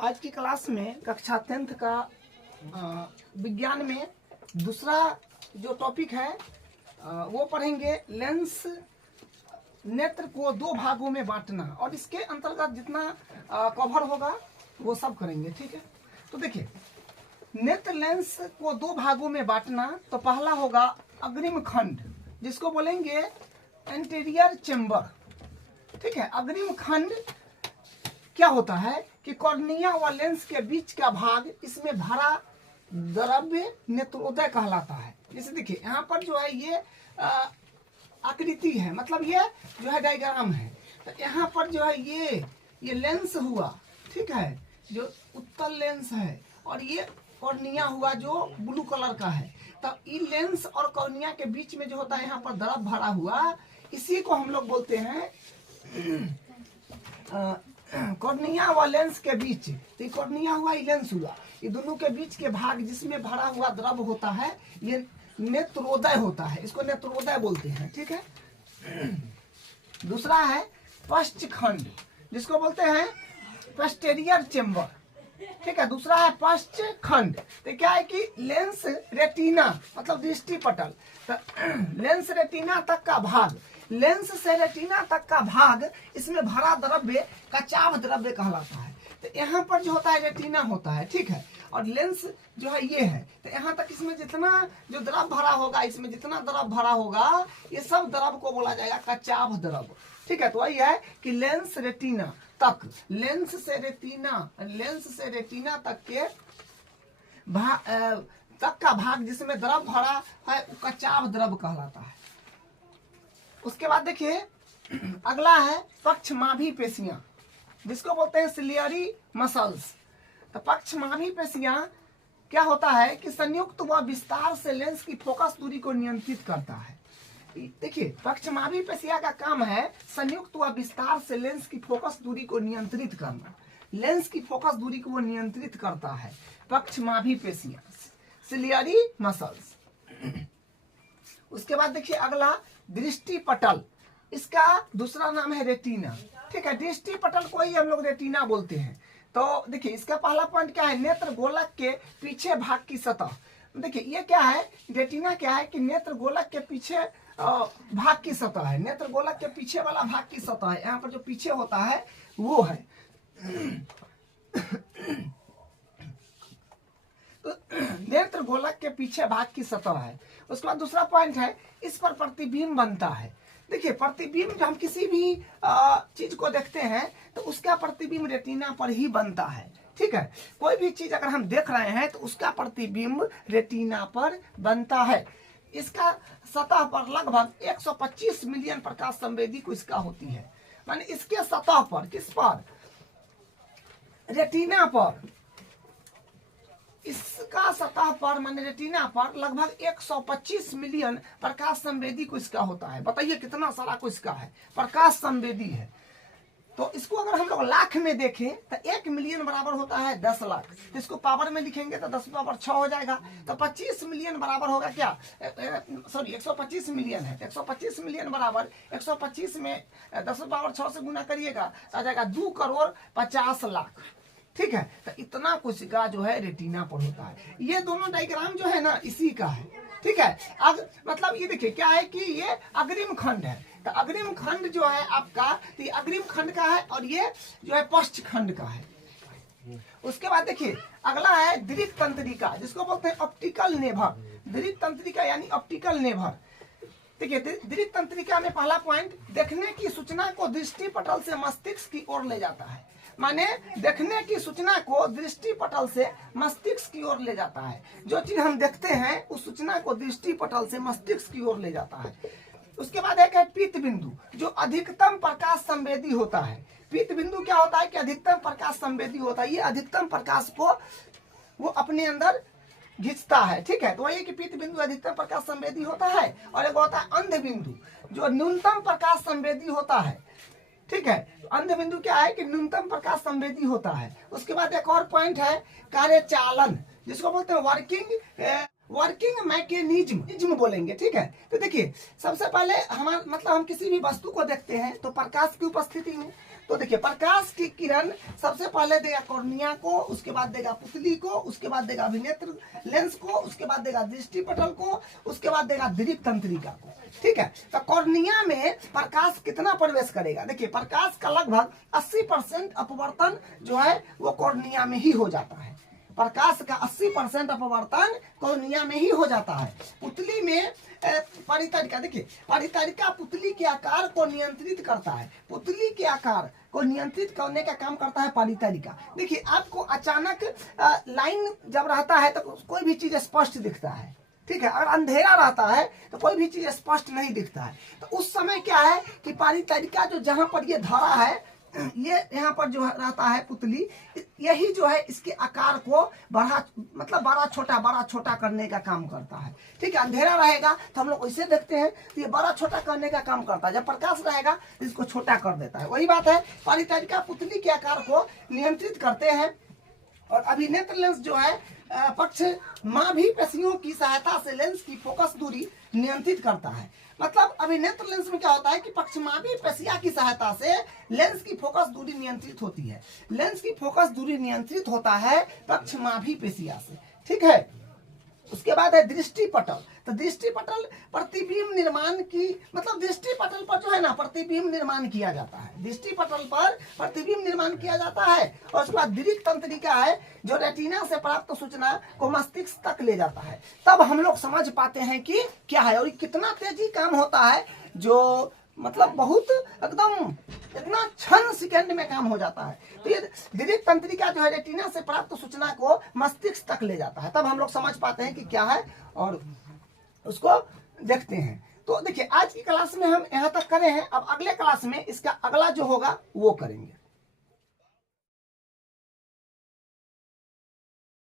आज की क्लास में कक्षा 10th का विज्ञान में दूसरा जो टॉपिक है वो पढ़ेंगे लेंस नेत्र को दो भागों में बांटना, और इसके अंतर्गत जितना कवर होगा वो सब करेंगे। ठीक है, तो देखिए नेत्र लेंस को दो भागों में बांटना, तो पहला होगा अग्रिम खंड जिसको बोलेंगे एंटीरियर चेंबर। ठीक है, अग्रिम खंड क्या होता है कि कॉर्निया व लेंस के बीच का भाग, इसमें भरा द्रव्य नेत्रोदय कहलाता है। जैसे देखिए यहाँ पर जो है ये आकृति है, मतलब ये जो है डायग्राम है, तो यहाँ पर जो है ये लेंस हुआ, ठीक है, जो उत्तल लेंस है, और ये कॉर्निया हुआ जो ब्लू कलर का है। तो ये लेंस और कॉर्निया के बीच में जो होता है यहाँ पर द्रव भरा हुआ, इसी को हम लोग बोलते हैं कॉर्निया व लेंस के बीच। तो कॉर्निया हुआ, ये लेंस हुआ, ये दोनों के बीच के भाग जिसमें भरा हुआ द्रव होता है, ये नेत्रोदय होता है, इसको नेत्रोदय बोलते हैं। ठीक है, दूसरा है पश्च खंड जिसको बोलते हैं पोस्टेरियर चेंबर। ठीक है, दूसरा है पश्च खंड। तो क्या है कि लेंस रेटिना मतलब दृष्टि पटल, तो लेंस रेटिना तक का भाग, लेंस से रेटिना तक का भाग, इसमें भरा द्रव्य कचाव द्रव्य कहलाता है। तो यहाँ पर जो होता है रेटिना होता है, ठीक है, और लेंस जो है ये है, तो यहाँ तक इसमें जितना जो द्रव भरा होगा, इसमें जितना द्रव भरा होगा, ये सब द्रव को बोला जाएगा कचाव द्रव। ठीक है, तो वही है कि लेंस रेटिना तक, लेंस से रेटिना तक के तक का भाग जिसमें द्रव भरा है, कचाव द्रव कहलाता है। उसके बाद देखिए अगला है पक्षमाभी पेशियां जिसको बोलते हैं सिलियरी मसल्स। तो पक्षमाभी पेशियां क्या होता है कि संयुक्त व विस्तार से लेंस की फोकस दूरी को नियंत्रित करता है। देखिए पक्षमाभी पेशिया का काम है संयुक्त व विस्तार से लेंस की फोकस दूरी को नियंत्रित करना, लेंस की फोकस दूरी को वो नियंत्रित करता है पक्षमाभी पेशियां, सिलियरी मसल्स। उसके बाद देखिए अगला दृष्टि पटल, इसका दूसरा नाम है रेटिना। ठीक है, दृष्टि पटल को ही हम लोग रेटिना बोलते हैं। तो देखिए इसका पहला पॉइंट क्या है, नेत्र गोलक के पीछे भाग की सतह। देखिए ये क्या है, रेटिना क्या है कि नेत्र गोलक के पीछे भाग की सतह है, नेत्र गोलक के पीछे वाला भाग की सतह है, यहाँ पर जो पीछे होता है वो है। तो नेत्र गोलक के पीछे भाग की सतह है। उसके बाद दूसरा पॉइंट है, इस पर प्रतिबिंब बनता है। देखिए प्रतिबिंब जब हम किसी भी चीज को देखते हैं तो उसका प्रतिबिंब रेटिना पर ही बनता है। ठीक है, कोई भी चीज अगर हम देख रहे हैं तो उसका प्रतिबिंब रेटिना पर बनता है। इसका सतह पर लगभग 125 मिलियन प्रकाश संवेदी कोशिका होती है। माने इसके सतह पर, किस पर, रेटिना पर, इसका सतह पर माने रेटिना पर लगभग 125 मिलियन प्रकाश संवेदी कोशिका होता है। बताइए कितना सारा कोशिका है, प्रकाश संवेदी है। तो इसको अगर हम लोग लाख में देखें तो 1 मिलियन बराबर होता है 10 लाख। तो इसको पावर में लिखेंगे तो 10 पावर 6 हो जाएगा। तो 25 मिलियन बराबर होगा क्या, सॉरी 125 मिलियन है, 125 मिलियन बराबर 125 में 10 पावर 6 से गुना करिएगा तो आ जाएगा 2 करोड़ 50 लाख। ठीक है, तो इतना कोशिका जो है रेटिना पर होता है। ये दोनों डायग्राम जो है ना इसी का है। ठीक है, अब मतलब ये देखिए क्या है कि ये अग्रिम खंड है, तो अग्रिम खंड जो है आपका, तो ये अग्रिम खंड का है और ये जो है पश्च खंड का है। उसके बाद देखिए अगला है दृक तंत्रिका जिसको बोलते हैं ऑप्टिकल नेभर। दृक तंत्रिका यानी ऑप्टिकल नेभर। देखिए दृक तंत्रिका में पहला पॉइंट, देखने की सूचना को दृष्टि पटल से मस्तिष्क की ओर ले जाता है। माने देखने की सूचना को दृष्टि पटल से मस्तिष्क की ओर ले जाता है। जो चीज हम देखते हैं उस सूचना को दृष्टि पटल से मस्तिष्क की ओर ले जाता है। उसके बाद एक है पीत बिंदु जो अधिकतम प्रकाश संवेदी होता है। पीत बिंदु क्या होता है कि अधिकतम प्रकाश संवेदी होता है, ये अधिकतम प्रकाश को वो अपने अंदर खींचता है। ठीक है, तो वही कि पीत बिंदु अधिकतम प्रकाश संवेदी होता है, और एक होता है अंध बिंदु जो न्यूनतम प्रकाश संवेदी होता है। ठीक है, अंध बिंदु क्या है कि न्यूनतम प्रकाश संवेदी होता है। उसके बाद एक और पॉइंट है कार्यचालन जिसको बोलते हैं वर्किंग मैकेनिज्म बोलेंगे, ठीक है। तो देखिए सबसे पहले हमारा मतलब हम किसी भी वस्तु को देखते हैं तो प्रकाश की उपस्थिति में, तो देखिए प्रकाश की किरण सबसे पहले देगा कॉर्निया को, उसके बाद देगा पुतली को, उसके बाद देगा अभिनेत्र लेंस को, उसके बाद देगा दृष्टि पटल को, उसके बाद देगा दीर्घ तंत्रिका को, ठीक है। तो कॉर्निया में प्रकाश कितना प्रवेश करेगा, देखिए प्रकाश का लगभग 80% अपवर्तन जो है वो कॉर्निया में ही हो जाता है। प्रकाश का 80% अपवर्तन कॉर्निया में ही हो जाता है। पुतली में परितरिका, देखिए परितरिका पुतली के आकार को नियंत्रित करता है, पुतली के आकार को नियंत्रित करने का काम करता है परितरिका। देखिए आपको अचानक लाइन जब रहता है तो कोई भी चीज स्पष्ट दिखता है, ठीक है। अगर अंधेरा रहता है तो कोई भी चीज स्पष्ट नहीं दिखता है। तो उस समय क्या है कि परितरिका जो जहां पर ये धरा है, ये यहाँ पर जो रहता है पुतली, यही जो है इसके आकार को बड़ा छोटा करने का काम करता है, ठीक है। अंधेरा रहेगा तो हम लोग ऐसे देखते हैं तो ये बड़ा छोटा करने का काम करता है, जब प्रकाश रहेगा तो इसको छोटा कर देता है। वही बात है, परितरिका पुतली के आकार को नियंत्रित करते हैं। और अभिनेत्र लेंस जो है पक्षमाभी पेशियों की सहायता से लेंस की फोकस दूरी नियंत्रित करता है। मतलब अभिनेत्र लेंस में क्या होता है कि पक्षमाभी पेशिया की सहायता से लेंस की फोकस दूरी नियंत्रित होती है। लेंस की फोकस दूरी नियंत्रित होता है पक्षमाभी पेशिया से, ठीक है। उसके बाद है दृष्टि पटल। तो दृष्टि पटल प्रतिबिंब निर्माण की, मतलब दृष्टि पटल पर जो है ना प्रतिबिंब निर्माण किया जाता है, दृष्टि पटल पर प्रतिबिंब निर्माण किया जाता है। और उसके बाद दीर्घ तंत्रिका है जो रेटिना से प्राप्त सूचना को मस्तिष्क तक ले जाता है। तब हम लोग समझ पाते हैं कि क्या है और कितना तेजी काम होता है, जो मतलब बहुत एकदम इतना क्षण सेकंड में काम हो जाता है। तो ये दीर्घ तंत्रिका जो है रेटिना से प्राप्त सूचना को मस्तिष्क तक ले जाता है। तब हम लोग समझ पाते हैं कि क्या है और उसको देखते हैं। तो देखिए आज की क्लास में हम यहाँ तक करे हैं, अब अगले क्लास में इसका अगला जो होगा वो करेंगे।